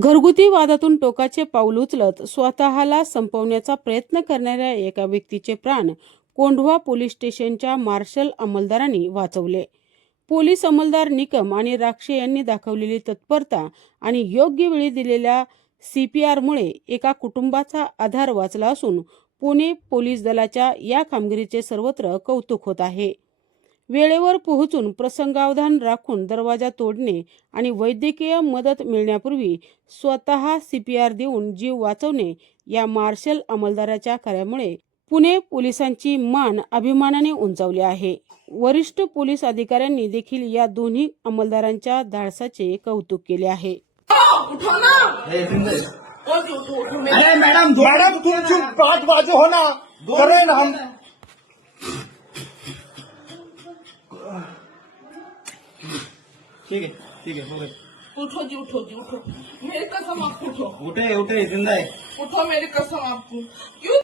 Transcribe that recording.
घरगुती वादातून टोकाचे पाऊल उचलत स्वतःला संपवण्याचा प्रयत्न करणाऱ्या एका व्यक्तीचे प्राण कोंढवा पोलीस स्टेशनच्या मार्शल अंमलदारांनी वाचवले. पोलीस अंमलदार निकम आणि राक्षे यांनी दाखवलेली तत्परता आणि योग्य वेळी दिलेल्या CPRमुळे एका कुटुंबाचा आधार वाचला असून पुणे पोलीस दलाच्या या कामगिरीचे सर्वत्र कौतुक होत आहे. वेळेवर पोहोचून प्रसंगावधान राखून दरवाजा तोडणे आणि वैद्यकीय मदत मिळण्यापूर्वी स्वतः CPR देऊन जीव वाचवणे या मार्शल अंमलदाराच्या कार्यामुळे पुणे पोलिसांची मान अभिमानाने उंचावली आहे. वरिष्ठ पोलीस अधिकाऱ्यांनी देखील या दोन्ही अंमलदारांच्या धाडसाचे कौतुक केले आहे. अरे मैडम तुम चुप 5 बाजू हो ना, करें ना हम। ठीक है हो गए। उठो जी उठो मेरी कसम आप उठो उठे जिंदा है। उठो मेरी कसम आपको क्यों